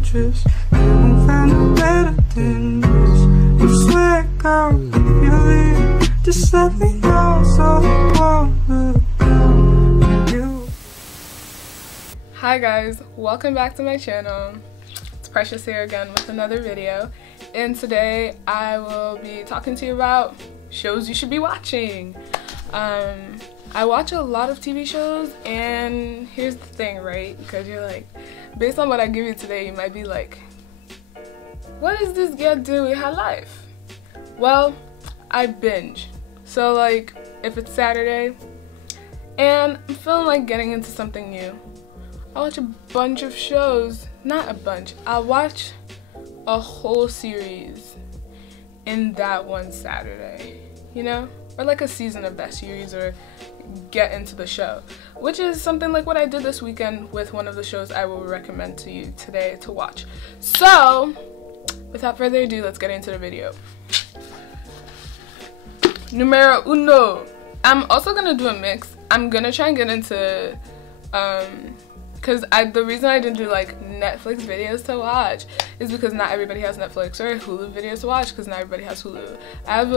interest. You won't find a better than this. You swear, girl, you leave. Just let me know so I won't look down on you. Hi guys, welcome back to my channel. It's Precious here again with another video, and today I will be talking to you about shows you should be watching. I watch a lot of TV shows, and here's the thing, right? Because you're like, based on what I give you today, you might be like, what does this girl do with her life? Well, I binge. So like, if it's Saturday and I'm feeling like getting into something new, I watch a bunch of shows. Not a bunch, I'll watch a whole series in that one Saturday, you know? Or like a season of that series, or get into the show, which is something like what I did this weekend with one of the shows I will recommend to you today to watch. So without further ado, let's get into the video. Numero uno. I'm also gonna do a mix. I'm gonna try and get into because the reason I didn't do like Netflix videos to watch is because not everybody has Netflix, or Hulu videos to watch because not everybody has Hulu. I have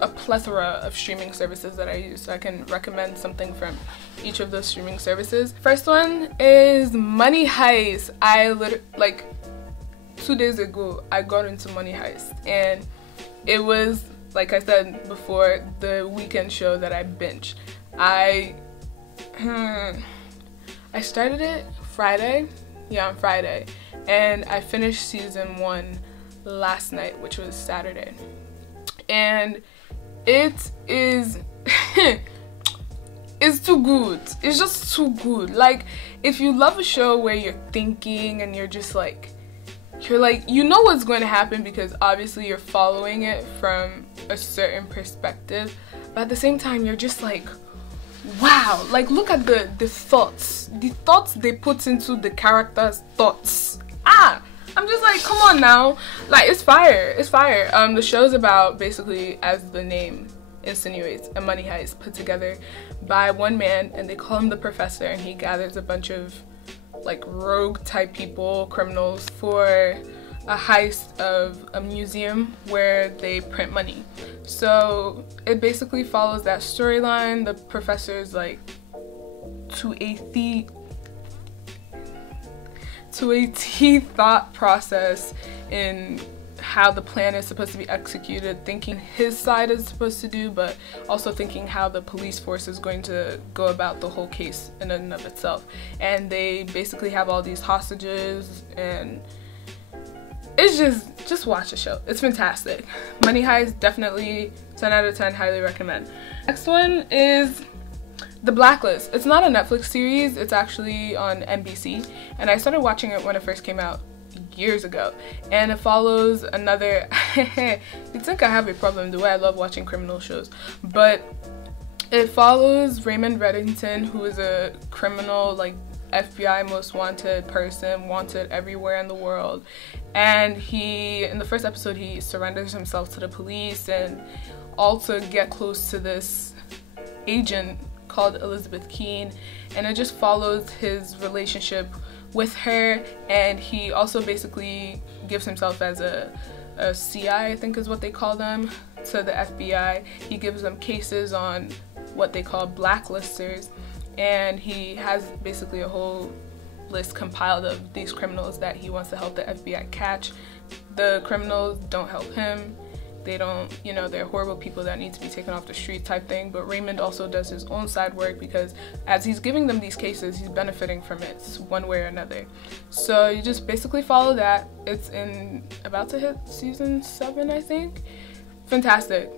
a plethora of streaming services that I use, so I can recommend something from each of those streaming services. First one is Money Heist. Like 2 days ago I got into Money Heist, and it was, like I said before, the weekend show that I binged. I started it Friday, on Friday, and I finished season 1 last night, which was Saturday, and it is it's too good. It's just too good. Like, if you love a show where you're thinking and you're just like, you know what's going to happen because obviously you're following it from a certain perspective, but at the same time you're just like, wow, like look at the thoughts they put into the characters' thoughts. I'm just like, come on now, like it's fire. The show's about, basically, as the name insinuates, a money heist put together by one man, and they call him the Professor, and he gathers a bunch of like rogue type people, criminals, for a heist of a museum where they print money. So it basically follows that storyline. The professor's like to a T thought process in how the plan is supposed to be executed, thinking his side is supposed to do, but also thinking how the police force is going to go about the whole case in and of itself. And they basically have all these hostages, and it's just watch the show. It's fantastic. Money Heist, definitely 10 out of 10, highly recommend. Next one is The Blacklist. It's not a Netflix series, it's actually on NBC, and I started watching it when it first came out years ago, and it follows another you'd think I have a problem the way I love watching criminal shows, but it follows Raymond, who is a criminal, like FBI most wanted person, wanted everywhere in the world, and in the first episode he surrenders himself to the police, and all to get close to this agent called Elizabeth Keene, and it just follows his relationship with her, and he also basically gives himself as a CI, I think is what they call them, to the FBI. He gives them cases on what they call blacklisters, and he has basically a whole list compiled of these criminals that he wants to help the FBI catch. The criminals don't help him. They don't, they're horrible people that need to be taken off the street type thing, but Raymond also does his own side work because as he's giving them these cases, he's benefiting from it one way or another. So you just basically follow that. It's about to hit season 7, I think. Fantastic.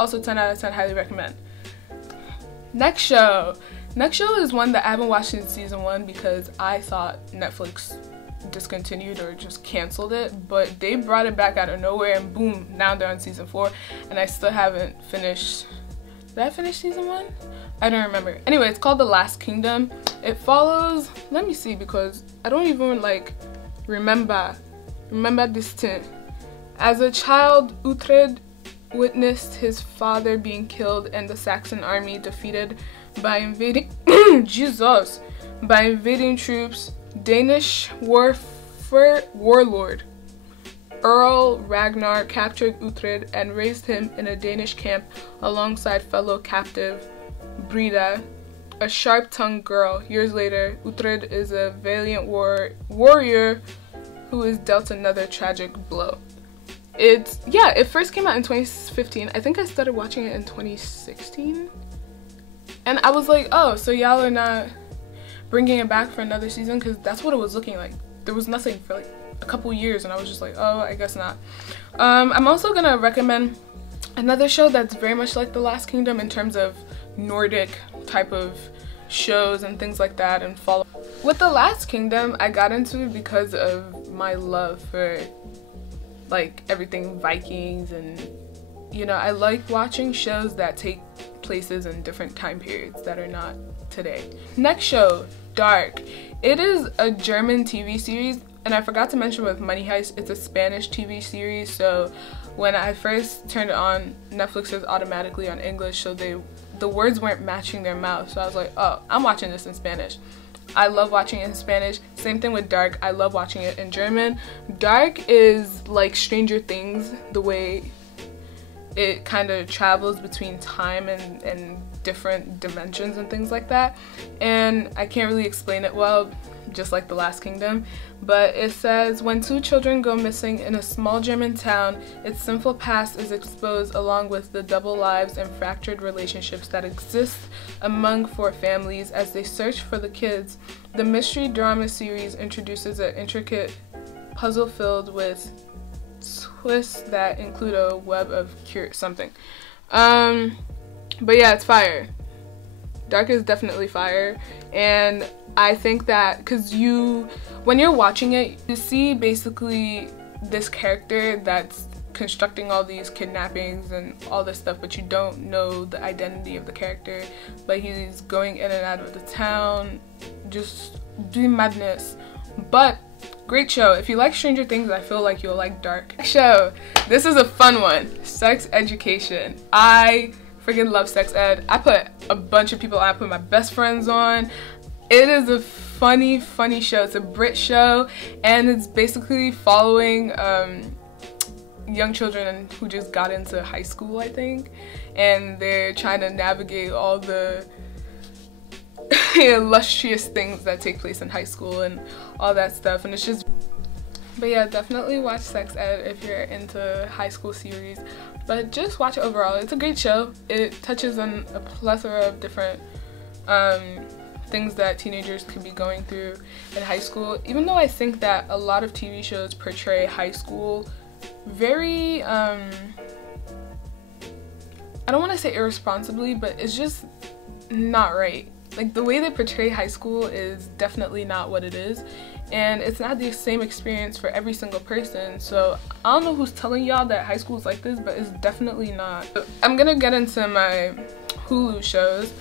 Also 10 out of 10, highly recommend. Next show is one that I haven't watched since season 1 because I thought Netflix discontinued or just canceled it, but they brought it back out of nowhere, and boom, now they're on season 4, and I still haven't finished. Did I finish season 1? I don't remember. Anyway, it's called The Last Kingdom. It follows, let me see, because I don't even like remember this thing. As a child, Uhtred witnessed his father being killed and the Saxon army defeated by invading by invading troops Danish warlord Earl Ragnar captured Uhtred and raised him in a Danish camp alongside fellow captive Brida, a sharp-tongued girl. Years later, Uhtred is a valiant warrior who is dealt another tragic blow. It first came out in 2015. I think I started watching it in 2016. And I was like, oh, so y'all are not bringing it back for another season? Because that's what it was looking like. There was nothing for like a couple years, and I was just like, oh, I guess not. I'm also gonna recommend another show that's very much like The Last Kingdom in terms of Nordic type of shows and things like that, and follow. With The Last Kingdom, I got into it because of my love for like everything Vikings, and you know, I like watching shows that take places in different time periods that are not today. Next show, Dark. It is a German TV series, and I forgot to mention with Money Heist, it's a Spanish TV series, so when I first turned it on, Netflix is automatically on English, so the words weren't matching their mouth, so I was like, oh, I'm watching this in Spanish. I love watching it in Spanish. Same thing with Dark. I love watching it in German. Dark is like Stranger Things, the way it kind of travels between time and different dimensions and things like that. And I can't really explain it well, just like The Last Kingdom, but it says, when two children go missing in a small German town, its sinful past is exposed along with the double lives and fractured relationships that exist among four families as they search for the kids. The mystery drama series introduces an intricate puzzle filled with twists that include a web of something. But yeah, it's fire. Dark is definitely fire, and I think that because when you're watching it, you see basically this character that's constructing all these kidnappings and all this stuff, but you don't know the identity of the character, but he's going in and out of the town, just doing madness. But great show. If you like Stranger Things, I feel like you'll like Dark. Show. This is a fun one. Sex Education. I freaking love sex ed. I put a bunch of people on. I put my best friends on. It is a funny show. It's a Brit show, and it's basically following young children who just got into high school, I think, and they're trying to navigate all the illustrious things that take place in high school and all that stuff. And it's just, but yeah, definitely watch sex ed if you're into high school series, but just watch it overall. It's a great show. It touches on a plethora of different things that teenagers could be going through in high school, even though I think that a lot of TV shows portray high school very I don't want to say irresponsibly, but it's just not right. Like, the way they portray high school is definitely not what it is, and it's not the same experience for every single person. So I don't know who's telling y'all that high school is like this, but it's definitely not. I'm gonna get into my Hulu shows,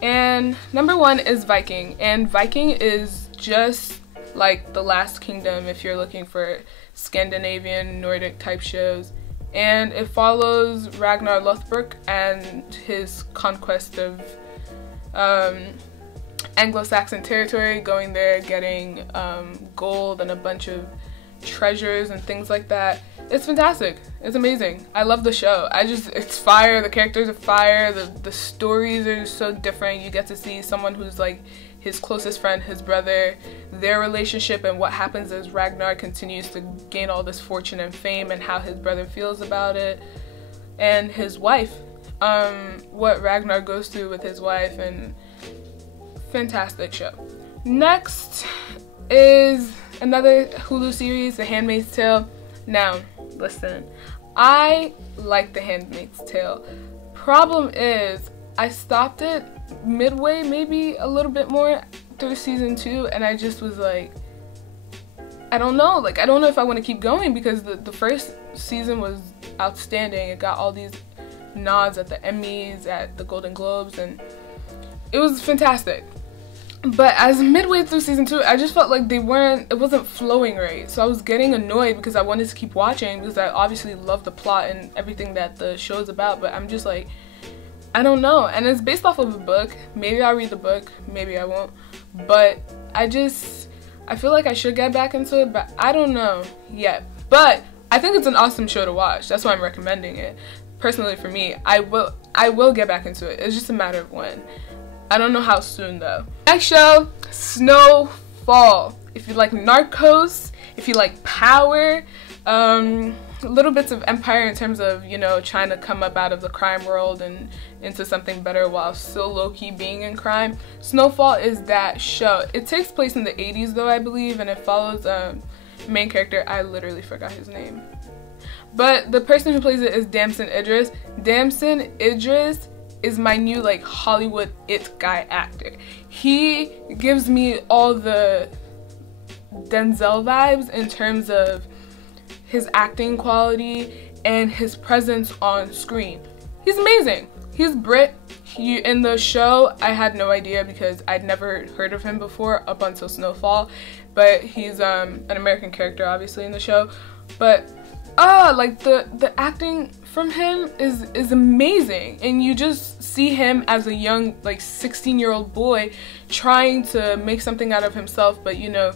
and number one is Viking, and Viking is just like The Last Kingdom if you're looking for Scandinavian Nordic type shows, and it follows Ragnar Lothbrok and his conquest of Anglo-Saxon territory, going there, getting gold and a bunch of treasures and things like that. It's fantastic. It's amazing. I love the show. It's fire. The characters are fire. The stories are so different. You get to see someone who's like his closest friend, his brother, their relationship, and what happens as Ragnar continues to gain all this fortune and fame, and how his brother feels about it, and his wife, what Ragnar goes through with his wife, and fantastic show. Next is another Hulu series, The Handmaid's Tale. Now, listen, I like The Handmaid's Tale. Problem is, I stopped it midway, maybe a little bit more through season 2, and I just was like, I don't know if I want to keep going, because the first season was outstanding. It got all these nods at the Emmys, at the Golden Globes, and it was fantastic. But as midway through season 2, I just felt like it wasn't flowing right. So I was getting annoyed because I wanted to keep watching, because I obviously love the plot and everything that the show is about, but I'm just like, I don't know. And it's based off of a book. Maybe I'll read the book, maybe I won't. But I I feel like I should get back into it, but I don't know yet. But I think it's an awesome show to watch. That's why I'm recommending it. Personally, for me, I will get back into it. It's just a matter of when. I don't know how soon though. Next show, Snowfall. If you like Narcos, if you like power, little bits of empire in terms of, you know, trying to come up out of the crime world and into something better while still low-key being in crime. Snowfall is that show. It takes place in the 80s though, I believe, and it follows main character. I literally forgot his name, but the person who plays it is Damson Idris. Damson Idris is my new like Hollywood it guy actor. He gives me all the Denzel vibes in terms of his acting quality and his presence on screen. He's amazing. He's Brit. In the show, I had no idea because I'd never heard of him before up until Snowfall, but he's an American character obviously in the show. But like the acting from him is amazing, and you just see him as a young like 16-year-old boy trying to make something out of himself, but you know,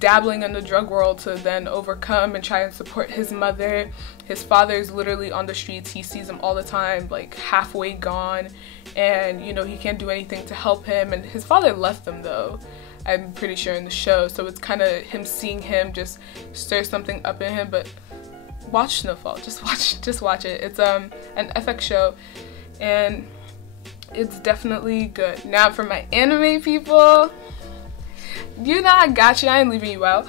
dabbling in the drug world to then overcome and try and support his mother. His father is literally on the streets. He sees him all the time, like halfway gone, and you know, he can't do anything to help him, and his father left him though, I'm pretty sure, in the show. So it's kind of him seeing him just stir something up in him. But watch Snowfall. Just watch it. It's an FX show and it's definitely good. Now for my anime people, you know I got you. I ain't leaving you out.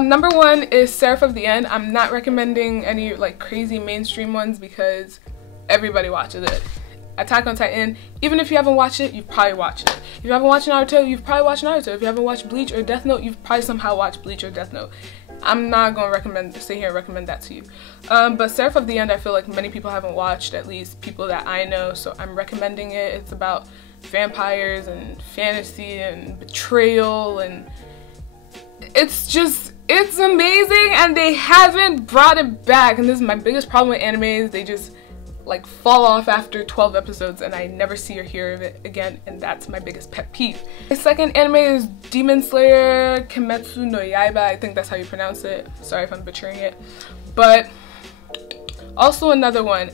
Number 1 is Seraph of the End. I'm not recommending any like crazy mainstream ones because everybody watches it. Attack on Titan, even if you haven't watched it, you've probably watched it. If you haven't watched Naruto, you've probably watched Naruto. If you haven't watched Bleach or Death Note, you've probably somehow watched Bleach or Death Note. I'm not going to sit here and recommend that to you. But Seraph of the End, I feel like many people haven't watched, at least people that I know, so I'm recommending it. It's about vampires and fantasy and betrayal, and it's amazing, and they haven't brought it back. And this is my biggest problem with animes. They just like fall off after 12 episodes and I never see or hear of it again, and that's my biggest pet peeve. The second anime is Demon Slayer Kimetsu no Yaiba. I think that's how you pronounce it. Sorry if I'm butchering it. But also another one.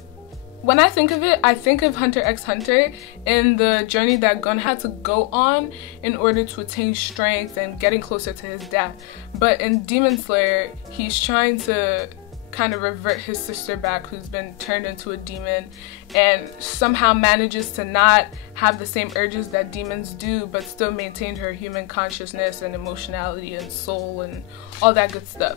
When I think of it, I think of Hunter x Hunter and the journey that Gon had to go on in order to attain strength and getting closer to his dad. But in Demon Slayer, he's trying to kind of revert his sister back, who's been turned into a demon, and somehow manages to not have the same urges that demons do, but still maintain her human consciousness and emotionality and soul and all that good stuff.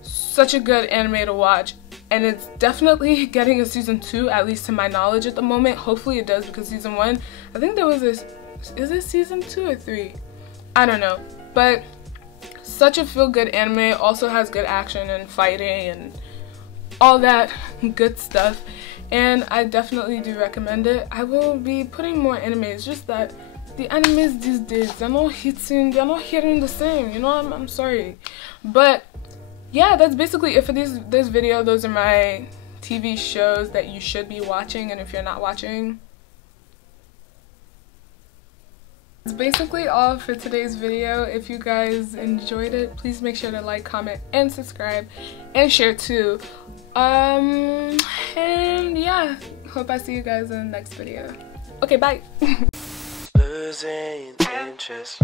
Such a good anime to watch, and it's definitely getting a season 2, at least to my knowledge at the moment. Hopefully it does, because season 1, I think there was this, is it season 2 or 3? I don't know, but such a feel-good anime. Also has good action and fighting and all that good stuff, and I definitely do recommend it. I will be putting more animes, just that the animes these days, they're not hitting the same, you know. I'm sorry, but yeah, that's basically it for this video. Those are my TV shows that you should be watching, and if you're not watching, that's basically all for today's video. If you guys enjoyed it, please make sure to like, comment, and subscribe, and share too. And yeah, hope I see you guys in the next video. Okay, bye. Losing interest.